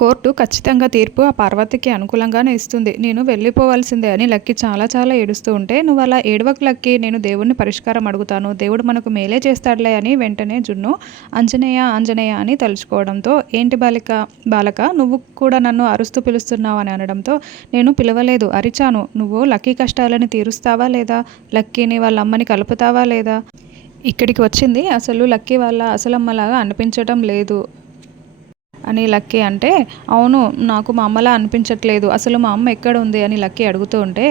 Court ఖచ్చితంగా తీర్పు ఆ పార్వతికి అనుకూలంగానే ఇస్తుంది. నేను వెళ్ళిపోవాల్సిందే అని లక్కీ చాలా చాలా ఏడుస్తూ ఉంటే నువ్వు అలా ఏడవకు లక్కీ నేను దేవుడిని పరిష్కారం అడుగుతాను. దేవుడు మనకు మేలే చేస్తాడులే అని వెంటనే జున్ను అంజనేయ ఆంజనేయ అని తలుచుకోవడంతో ఏంటి బాలిక బాలక నువ్వు కూడా నన్ను అరుస్తూ పిలుస్తున్నావు అని అనడంతో నేను పిలవలేదు అరిచాను. నువ్వు లక్కీ కష్టాలని తీరుస్తావా లేదా? లక్కీని వాళ్ళ అమ్మని కలుపుతావా లేదా? ఇక్కడికి వచ్చింది అసలు లక్కీ వాళ్ళ అసలమ్మలాగా అనిపించటం లేదు. అని లక్కీ అంటే అవును నాకు మా అమ్మలా అనిపించట్లేదు. అసలు మా అమ్మ ఎక్కడ ఉంది అని లక్కీ అడుగుతూ ఉంటే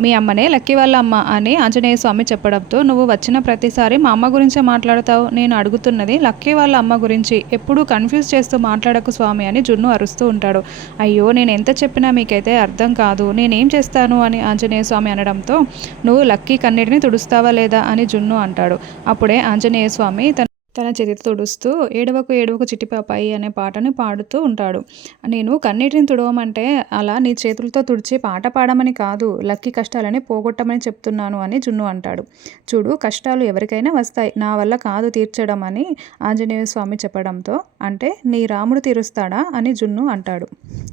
మీ అమ్మనే లక్కీ వాళ్ళ అమ్మ అని ఆంజనేయ స్వామి చెప్పడంతో నువ్వు వచ్చిన ప్రతిసారి మా అమ్మ గురించే మాట్లాడతావు? నేను అడుగుతున్నది లక్కీ వాళ్ళ అమ్మ గురించి. ఎప్పుడూ కన్ఫ్యూజ్ చేస్తూ మాట్లాడకు స్వామి అని జున్ను అరుస్తూ ఉంటాడు. అయ్యో నేను ఎంత చెప్పినా మీకైతే అర్థం కాదు. నేనేం చేస్తాను? అని ఆంజనేయ స్వామి అనడంతో నువ్వు లక్కీ కన్నీటిని తుడుస్తావా లేదా? అని జున్ను అంటాడు. అప్పుడే ఆంజనేయ స్వామి తన తన చేతితో తుడుస్తూ ఏడవకు ఏడవకు చిట్టిపాపాయి అనే పాటను పాడుతూ ఉంటాడు. నేను కన్నీటిని తుడవమంటే అలా నీ చేతులతో తుడిచి పాట పాడమని కాదు లక్కీ కష్టాలని పోగొట్టమని చెప్తున్నాను అని జున్ను అంటాడు. చూడు కష్టాలు ఎవరికైనా వస్తాయి. నా వల్ల కాదు తీర్చడం అని ఆంజనేయ స్వామి చెప్పడంతో అంటే నీ రాముడు తీరుస్తాడా అని జున్ను అంటాడు.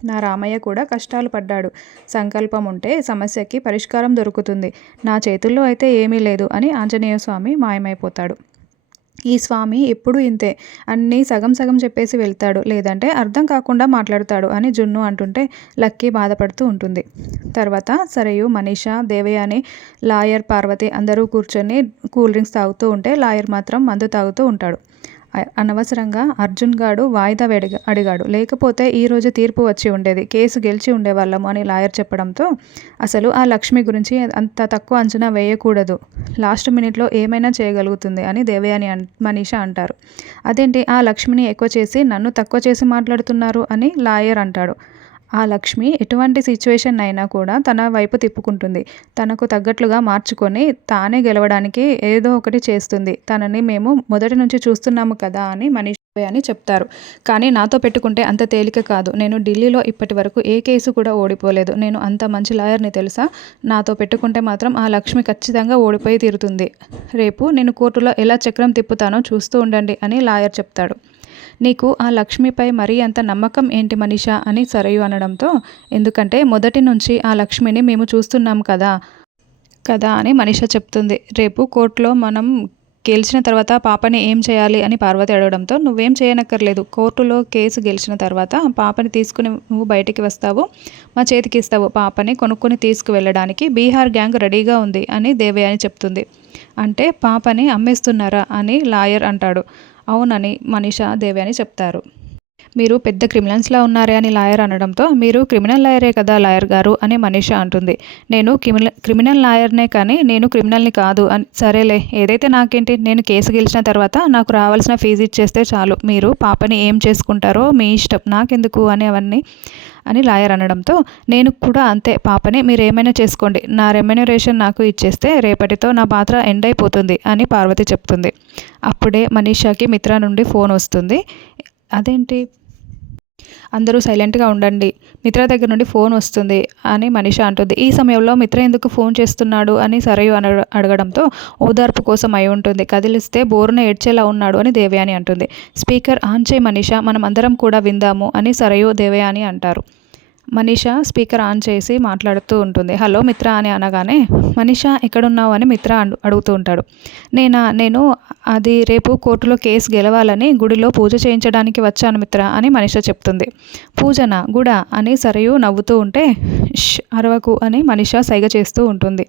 నా రామయ్య కూడా కష్టాలు పడ్డాడు. సంకల్పం ఉంటే సమస్యకి పరిష్కారం దొరుకుతుంది. నా చేతుల్లో అయితే ఏమీ లేదు అని ఆంజనేయ స్వామి మాయమైపోతాడు. ఈ స్వామి ఎప్పుడూ ఇంతే. అన్నీ సగం సగం చెప్పేసి వెళ్తాడు. లేదంటే అర్థం కాకుండా మాట్లాడతాడు అని జున్ను అంటుంటే లక్కీ బాధపడుతూ ఉంటుంది. తర్వాత సరయు మనీషా దేవయాని లాయర్ పార్వతి అందరూ కూర్చొని కూల్ డ్రింక్స్ తాగుతూ ఉంటే లాయర్ మాత్రం మందు తాగుతూ ఉంటాడు. అనవసరంగా అర్జున్ గాడు వాయిదా అడిగా అడిగాడు. లేకపోతే ఈరోజు తీర్పు వచ్చి ఉండేది కేసు గెలిచి ఉండేవాళ్ళము అని లాయర్ చెప్పడంతో అసలు ఆ లక్ష్మి గురించి అంత తక్కువ అంచనా వేయకూడదు. లాస్ట్ మినిట్లో ఏమైనా చేయగలుగుతుంది అని దేవయాని మనీష మనీషా అంటారు. అదేంటి ఆ లక్ష్మిని ఎక్కువ చేసి నన్ను తక్కువ చేసి మాట్లాడుతున్నారు అని లాయర్ అంటాడు. ఆ లక్ష్మి ఎటువంటి సిచ్యువేషన్ అయినా కూడా తన వైపు తిప్పుకుంటుంది. తనకు తగ్గట్లుగా మార్చుకొని తానే గెలవడానికి ఏదో ఒకటి చేస్తుంది. తనని మేము మొదటి నుంచి చూస్తున్నాము కదా అని మనీష్ అని చెప్తారు. కానీ నాతో పెట్టుకుంటే అంత తేలిక కాదు. నేను ఢిల్లీలో ఇప్పటి వరకు ఏ కేసు కూడా ఓడిపోలేదు. నేను అంత మంచి లాయర్ని తెలుసా? నాతో పెట్టుకుంటే మాత్రం ఆ లక్ష్మి ఖచ్చితంగా ఓడిపోయి తీరుతుంది. రేపు నేను కోర్టులో ఎలా చక్రం తిప్పుతానో చూస్తూ ఉండండి అని లాయర్ చెప్తాడు. నీకు ఆ లక్ష్మిపై మరీ అంత నమ్మకం ఏంటి మనీషా అని సరయు అనడంతో ఎందుకంటే మొదటి నుంచి ఆ లక్ష్మిని మేము చూస్తున్నాం కదా కదా అని మనీష చెప్తుంది. రేపు కోర్టులో మనం గెలిచిన తర్వాత పాపని ఏం చేయాలి అని పార్వతి అడగడంతో నువ్వేం చేయనక్కర్లేదు. కోర్టులో కేసు గెలిచిన తర్వాత పాపని తీసుకుని నువ్వు బయటికి వస్తావు. మా చేతికి ఇస్తావు. పాపని కొనుక్కొని తీసుకువెళ్ళడానికి బీహార్ గ్యాంగ్ రెడీగా ఉంది అని దేవయాని చెప్తుంది. అంటే పాపని అమ్మేస్తున్నారా అని లాయర్ అంటాడు. అవునని మనీషా దేవయాని చెప్తారు. మీరు పెద్ద క్రిమినల్స్లా ఉన్నారే అని లాయర్ అనడంతో మీరు క్రిమినల్ లాయరే కదా లాయర్ గారు అని మనీషా అంటుంది. నేను క్రిమినల్ క్రిమినల్ లాయర్నే కానీ నేను క్రిమినల్ని కాదు అని సరేలే ఏదైతే నాకేంటి నేను కేసు గెలిచిన తర్వాత నాకు రావాల్సిన ఫీజు ఇచ్చేస్తే చాలు. మీరు పాపని ఏం చేసుకుంటారో మీ ఇష్టం నాకెందుకు అని అవన్నీ అని లాయర్ అనడంతో నేను కూడా అంతే పాపని మీరు ఏమైనా చేసుకోండి. నా రెమ్యునరేషన్ నాకు ఇచ్చేస్తే రేపటితో నా పాత్ర ఎండ్ అయిపోతుంది అని పార్వతి చెప్తుంది. అప్పుడే మనీషాకి మిత్ర నుండి ఫోన్ వస్తుంది. అదేంటి? అందరూ సైలెంట్గా ఉండండి. మిత్ర దగ్గర నుండి ఫోన్ వస్తుంది అని మనిష అంటుంది. ఈ సమయంలో మిత్ర ఎందుకు ఫోన్ చేస్తున్నాడు అని సరయు అన అడగడంతో ఓదార్పు కోసం అయి ఉంటుంది. కదిలిస్తే బోరున ఏడ్చేలా ఉన్నాడు అని దేవయాని అంటుంది. స్పీకర్ ఆన్ చేయి మనం అందరం కూడా విందాము అని సరయు దేవయాని అంటారు. మనీష స్పీకర్ ఆన్ చేసి మాట్లాడుతూ ఉంటుంది. హలో మిత్ర అని అనగానే మనీష ఎక్కడున్నావు అని మిత్ర అడుగుతూ ఉంటాడు. నేనా? నేను అది రేపు కోర్టులో కేసు గెలవాలని గుడిలో పూజ చేయించడానికి వచ్చాను మిత్ర అని మనీష చెప్తుంది. పూజన? గుడ? అని సరయు నవ్వుతూ ఉంటే "ష్ అరవకు అని మనీష సైగ చేస్తూ ఉంటుంది.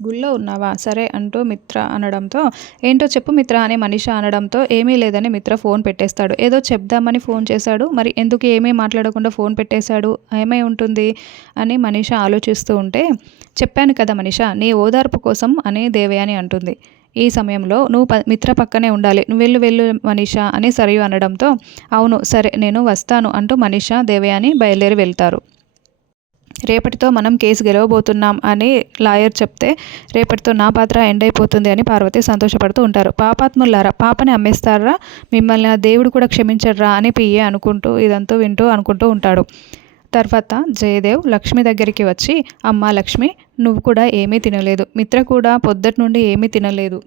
గుళ్ళో ఉన్నావా? సరే అంటూ మిత్ర అనడంతో ఏంటో చెప్పు మిత్ర అని మనిష అనడంతో ఏమీ లేదని మిత్ర ఫోన్ పెట్టేస్తాడు. ఏదో చెప్దామని ఫోన్ చేశాడు. మరి ఎందుకు ఏమీ మాట్లాడకుండా ఫోన్ పెట్టేశాడు? ఏమై ఉంటుంది? అని మనిష ఆలోచిస్తూ ఉంటే చెప్పాను కదా మనిష నీ ఓదార్పు కోసం అని దేవయాని అంటుంది. ఈ సమయంలో నువ్వు ప మిత్ర పక్కనే ఉండాలి. నువ్వు వెళ్ళు వెళ్ళు మనీష అని సరియు అనడంతో అవును సరే నేను వస్తాను అంటూ మనీషా దేవయాని బయలుదేరి వెళ్తారు. రేపటితో మనం కేసు గెలవబోతున్నాం అని లాయర్ చెప్తే రేపటితో నా పాత్ర ఎండ్ అయిపోతుంది అని పార్వతి సంతోషపడుతూ ఉంటారు. పాపాత్ములారా పాపని అమ్మేస్తారా? మిమ్మల్ని ఆ దేవుడు కూడా క్షమించడరా అని పియే అనుకుంటూ ఇదంతా వింటూ అనుకుంటూ ఉంటాడు. తర్వాత జయదేవ్ లక్ష్మి దగ్గరికి వచ్చి అమ్మ లక్ష్మి నువ్వు కూడా ఏమీ తినలేదు. మిత్ర కూడా పొద్దటి నుండి ఏమీ తినలేదు.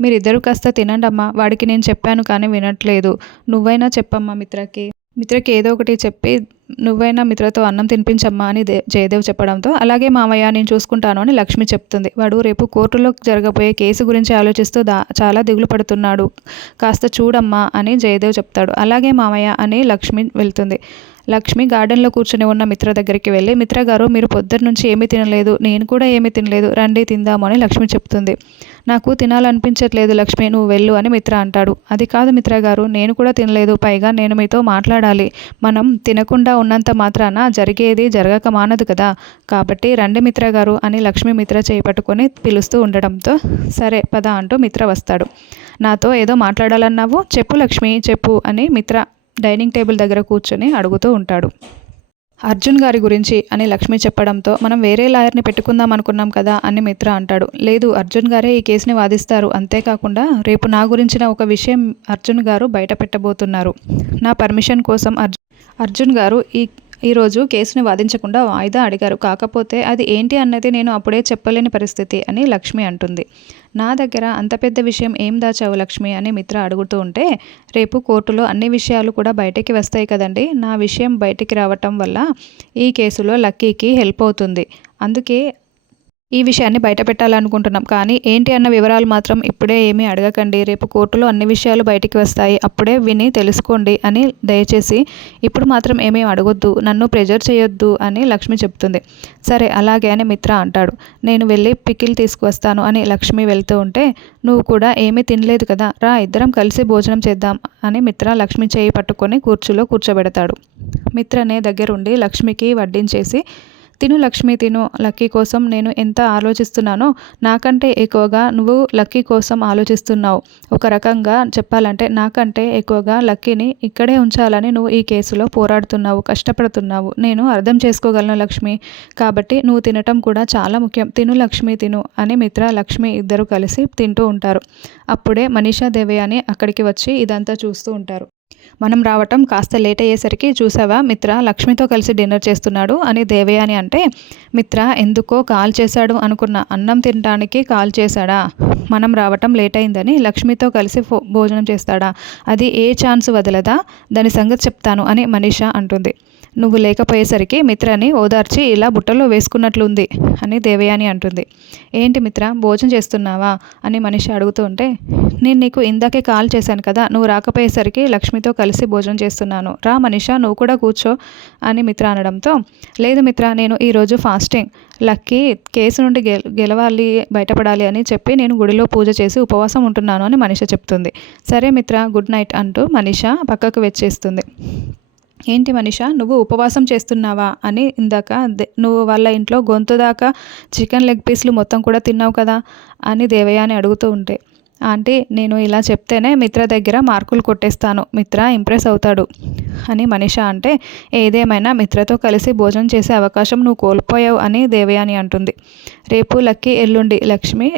మీరిద్దరూ కాస్త తినండమ్మా. వాడికి నేను చెప్పాను కానీ వినట్లేదు. నువ్వైనా చెప్పమ్మా మిత్రకి. మిత్రకి ఏదో ఒకటి చెప్పి నువ్వైనా మిత్రతో అన్నం తినిపించమ్మా అని దే జయదేవ్ చెప్పడంతో అలాగే మామయ్య నేను చూసుకుంటాను అని లక్ష్మి చెప్తుంది. వాడు రేపు కోర్టులో జరగబోయే కేసు గురించి ఆలోచిస్తూ దా చాలా దిగులు పడుతున్నాడు. కాస్త చూడమ్మా అని జయదేవ్ చెప్తాడు. అలాగే మామయ్య అని లక్ష్మి వెళ్తుంది. లక్ష్మి గార్డెన్లో కూర్చొని ఉన్న మిత్ర దగ్గరికి వెళ్ళి మిత్ర గారు మీరు పొద్దున్న నుంచి ఏమీ తినలేదు. నేను కూడా ఏమీ తినలేదు. రండి తిందాము అని లక్ష్మి చెప్తుంది. నాకు తినాలనిపించట్లేదు లక్ష్మి. నువ్వు వెళ్ళు అని మిత్ర అంటాడు. అది కాదు మిత్ర గారు నేను కూడా తినలేదు. పైగా నేను మీతో మాట్లాడాలి. మనం తినకుండా ఉన్నంత మాత్రాన జరిగేది జరగక మానదు కదా. కాబట్టి రండి మిత్ర గారు అని లక్ష్మి మిత్ర చేపట్టుకొని పిలుస్తూ ఉండడంతో సరే పద అంటూ మిత్ర వస్తాడు. నాతో ఏదో మాట్లాడాలన్నావు? చెప్పు లక్ష్మి చెప్పు అని మిత్ర డైనింగ్ టేబుల్ దగ్గర కూర్చొని అడుగుతూ ఉంటాడు. అర్జున్ గారి గురించి అని లక్ష్మి చెప్పడంతో మనం వేరే లాయర్ని పెట్టుకుందాం అనుకున్నాం కదా అని మిత్ర అంటాడు. లేదు అర్జున్ గారే ఈ కేసుని వాదిస్తారు. అంతేకాకుండా రేపు నా గురించిన ఒక విషయం అర్జున్ గారు బయట పెట్టబోతున్నారు. నా పర్మిషన్ కోసం అర్జున్ అర్జున్ గారు ఈ ఈరోజు కేసుని వాదించకుండా వాయిదా అడిగారు. కాకపోతే అది ఏంటి అన్నది నేను అప్పుడే చెప్పలేని పరిస్థితి అని లక్ష్మి అంటుంది. నా దగ్గర అంత పెద్ద విషయం ఏం దాచావు లక్ష్మి అని మిత్ర అడుగుతూ ఉంటే రేపు కోర్టులో అన్ని విషయాలు కూడా బయటికి వస్తాయి కదండి. నా విషయం బయటికి రావటం వల్ల ఈ కేసులో లక్కీకి హెల్ప్ అవుతుంది. అందుకే ఈ విషయాన్ని బయట పెట్టాలనుకుంటున్నాం. కానీ ఏంటి అన్న వివరాలు మాత్రం ఇప్పుడే ఏమీ అడగకండి. రేపు కోర్టులో అన్ని విషయాలు బయటికి వస్తాయి. అప్పుడే విని తెలుసుకోండి అని దయచేసి ఇప్పుడు మాత్రం ఏమీ అడగొద్దు. నన్ను ప్రెజర్ చేయొద్దు అని లక్ష్మి చెప్తుంది. సరే అలాగే అని మిత్ర అంటాడు. నేను వెళ్ళి పికిల్ తీసుకువస్తాను అని లక్ష్మి వెళ్తూ ఉంటే నువ్వు కూడా ఏమీ తినలేదు కదా? రా ఇద్దరం కలిసి భోజనం చేద్దాం అని మిత్ర లక్ష్మి చేయి పట్టుకొని కూర్చులో కూర్చోబెడతాడు. మిత్రనే దగ్గరుండి లక్ష్మికి వడ్డించేసి తిను లక్ష్మి తిను లక్కీ కోసం నేను ఎంత ఆలోచిస్తున్నానో నాకంటే ఎక్కువగా నువ్వు లక్కీ కోసం ఆలోచిస్తున్నావు. ఒక రకంగా చెప్పాలంటే నాకంటే ఎక్కువగా లక్కీని ఇక్కడే ఉంచాలని నువ్వు ఈ కేసులో పోరాడుతున్నావు కష్టపడుతున్నావు. నేను అర్థం చేసుకోగలను లక్ష్మి. కాబట్టి నువ్వు తినటం కూడా చాలా ముఖ్యం. తిను లక్ష్మి తిను అని మిత్ర లక్ష్మి ఇద్దరు కలిసి తింటూ ఉంటారు. అప్పుడే మనీషా దేవయాని అక్కడికి వచ్చి ఇదంతా చూస్తూ ఉంటారు. మనం రావటం కాస్త లేట్ అయ్యేసరికి చూసావా మిత్ర? లక్ష్మితో కలిసి డిన్నర్ చేస్తున్నాడు అని దేవయాని అంటే మిత్ర ఎందుకో కాల్ చేశాడు అనుకున్న అన్నం తినడానికి కాల్ చేశాడా? మనం రావటం లేట్ అయిందని లక్ష్మితో కలిసి భోజనం చేస్తాడా? అది ఏ ఛాన్స్ వదలదా? దాని సంగతి చెప్తాను అని మనీష అంటుంది. నువ్వు లేకపోయేసరికి మిత్రని ఓదార్చి ఇలా బుట్టలో వేసుకున్నట్లుంది అని దేవయాని అంటుంది. ఏంటి మిత్ర? భోజనం చేస్తున్నావా? అని మనిషి అడుగుతూ ఉంటే నేను నీకు ఇందాకే కాల్ చేశాను కదా నువ్వు రాకపోయేసరికి లక్ష్మి లక్ష్మితో కలిసి భోజనం చేస్తున్నాను. రా మనిష నువ్వు కూడా కూర్చో అని మిత్ర అనడంతో లేదు మిత్ర నేను ఈరోజు ఫాస్టింగ్. లక్కీ కేసు నుండి గెలవాలి బయటపడాలి అని చెప్పి నేను గుడిలో పూజ చేసి ఉపవాసం ఉంటున్నాను అని మనిష చెప్తుంది. సరే మిత్ర గుడ్ నైట్ అంటూ మనిష పక్కకు వచ్చేస్తుంది. ఏంటి మనిష నువ్వు ఉపవాసం చేస్తున్నావా అని ఇందాక నువ్వు వాళ్ళ ఇంట్లో గొంతు దాకా చికెన్ లెగ్ పీస్లు మొత్తం కూడా తిన్నావు కదా అని దేవయ్య అని అడుగుతూ ఉంటే ఆంటీ నేను ఇలా చెప్తేనే మిత్ర దగ్గర మార్కులు కొట్టేస్తాను. మిత్ర ఇంప్రెస్ అవుతాడు. అని మనిష అంటే ఏదేమైనా మిత్రతో కలిసి భోజనం చేసే అవకాశం నువ్వు కోల్పోయావు అని దేవయాని అంటుంది. రేపు లక్కీ ఎల్లుండి లక్ష్మి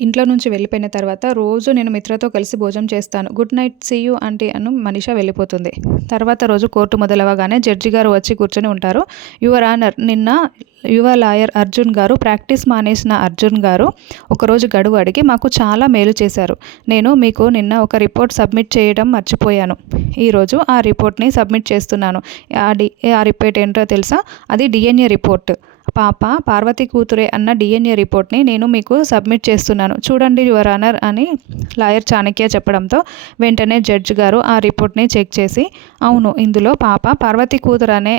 ఇంట్లో నుంచి వెళ్ళిపోయిన తర్వాత రోజు నేను మిత్రతో కలిసి భోజనం చేస్తాను. గుడ్ నైట్ సీ యూ అంటే అను మనిష వెళ్ళిపోతుంది. తర్వాత రోజు కోర్టు మొదలవగానే జడ్జి గారు వచ్చి కూర్చొని ఉంటారు. యువర్ ఆనర్ నిన్న యువ లాయర్ అర్జున్ గారు ప్రాక్టీస్ మానేసిన అర్జున్ గారు ఒకరోజు గడువు అడిగి మాకు చాలా మేలు చేశారు. నేను మీకు నిన్న ఒక రిపోర్ట్ సబ్మిట్ చేయడం మర్చిపోయాను. ఈరోజు ఆ రిపోర్ట్ని సబ్మిట్ చేస్తున్నాను. ఆ డి ఆ రిపోర్ట్ ఏంటో తెలుసా? అది డిఎన్ఏ రిపోర్ట్. పాప పార్వతి కూతురే అన్న డిఎన్ఏ రిపోర్ట్ని నేను మీకు సబ్మిట్ చేస్తున్నాను. చూడండి యువర్ ఆనర్ అని లాయర్ చాణక్య చెప్పడంతో వెంటనే జడ్జ్ గారు ఆ రిపోర్ట్ని చెక్ చేసి అవును ఇందులో పాప పార్వతి కూతురు అనే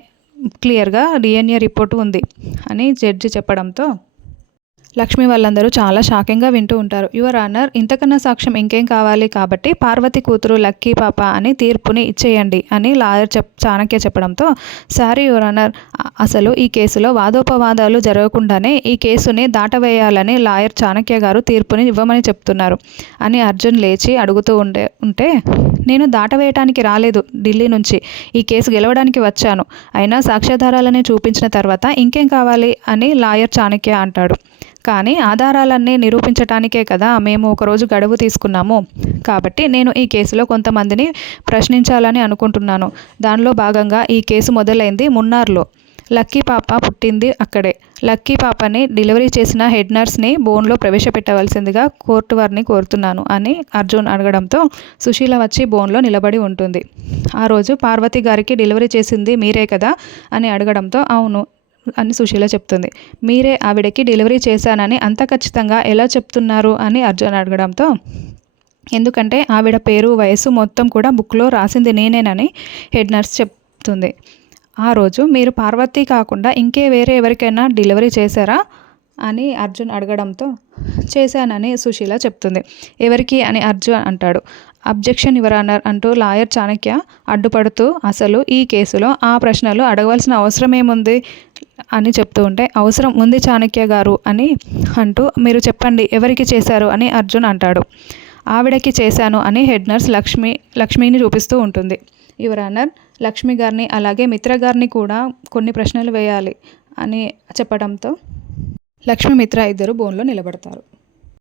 క్లియర్గా డిఎన్ఏ రిపోర్ట్ ఉంది అని జడ్జి చెప్పడంతో లక్ష్మి వాళ్ళందరూ చాలా షాకింగ్గా వింటూ ఉంటారు. యువర్ ఆనర్ ఇంతకన్నా సాక్ష్యం ఇంకేం కావాలి కాబట్టి పార్వతి కూతురు లక్కీ పాప అని తీర్పుని ఇచ్చేయండి అని లాయర్ చెప్ చాణక్య చెప్పడంతో సారీ యువర్ ఆనర్ అసలు ఈ కేసులో వాదోపవాదాలు జరగకుండానే ఈ కేసుని దాటవేయాలని లాయర్ చాణక్య గారు తీర్పుని ఇవ్వమని చెప్తున్నారు అని అర్జున్ లేచి అడుగుతూ ఉండే ఉంటే నేను దాటవేయటానికి రాలేదు ఢిల్లీ నుంచి ఈ కేసు గెలవడానికి వచ్చాను అయినా సాక్ష్యాధారాలని చూపించిన తర్వాత ఇంకేం కావాలి అని లాయర్ చాణక్య అంటాడు. కానీ ఆధారాలన్నీ నిరూపించటానికే కదా మేము ఒకరోజు గడువు తీసుకున్నాము. కాబట్టి నేను ఈ కేసులో కొంతమందిని ప్రశ్నించాలని అనుకుంటున్నాను. దానిలో భాగంగా ఈ కేసు మొదలైంది మున్నార్లో. లక్కీ పాప పుట్టింది అక్కడే. లక్కీ పాపని డెలివరీ చేసిన హెడ్ నర్స్ని బోన్లో ప్రవేశపెట్టవలసిందిగా కోర్టు వారిని కోరుతున్నాను అని అర్జున్ అడగడంతో సుశీల వచ్చి బోన్లో నిలబడి ఉంటుంది. ఆ రోజు పార్వతి గారికి డెలివరీ చేసింది మీరే కదా అని అడగడంతో అవును అని సుశీల చెప్తుంది. మీరే ఆవిడకి డెలివరీ చేశానని అంత ఖచ్చితంగా ఎలా చెప్తున్నారు? అని అర్జున్ అడగడంతో ఎందుకంటే ఆవిడ పేరు వయసు మొత్తం కూడా బుక్లో రాసింది నేనేనని హెడ్ నర్స్ చెప్తుంది. ఆ రోజు మీరు పార్వతి కాకుండా ఇంకే వేరే ఎవరికైనా డెలివరీ చేశారా? అని అర్జున్ అడగడంతో చేశానని సుశీల చెప్తుంది. ఎవరికి? అని అర్జున్ అంటాడు. అబ్జెక్షన్ యువరానర్ అంటూ లాయర్ చాణక్య అడ్డుపడుతూ అసలు ఈ కేసులో ఆ ప్రశ్నలు అడగవలసిన అవసరం ఏముంది అని చెప్తూ ఉంటే అవసరం ఉంది చాణక్య గారు అని అంటూ మీరు చెప్పండి ఎవరికి చేశారు? అని అర్జున్ అంటాడు. ఆవిడకి చేశాను అని హెడ్ నర్స్ లక్ష్మి లక్ష్మిని చూపిస్తూ ఉంటుంది. యువరానర్ లక్ష్మి గారిని అలాగే మిత్ర గారిని కూడా కొన్ని ప్రశ్నలు వేయాలి అని చెప్పడంతో లక్ష్మి మిత్ర ఇద్దరు బోన్లో నిలబడతారు.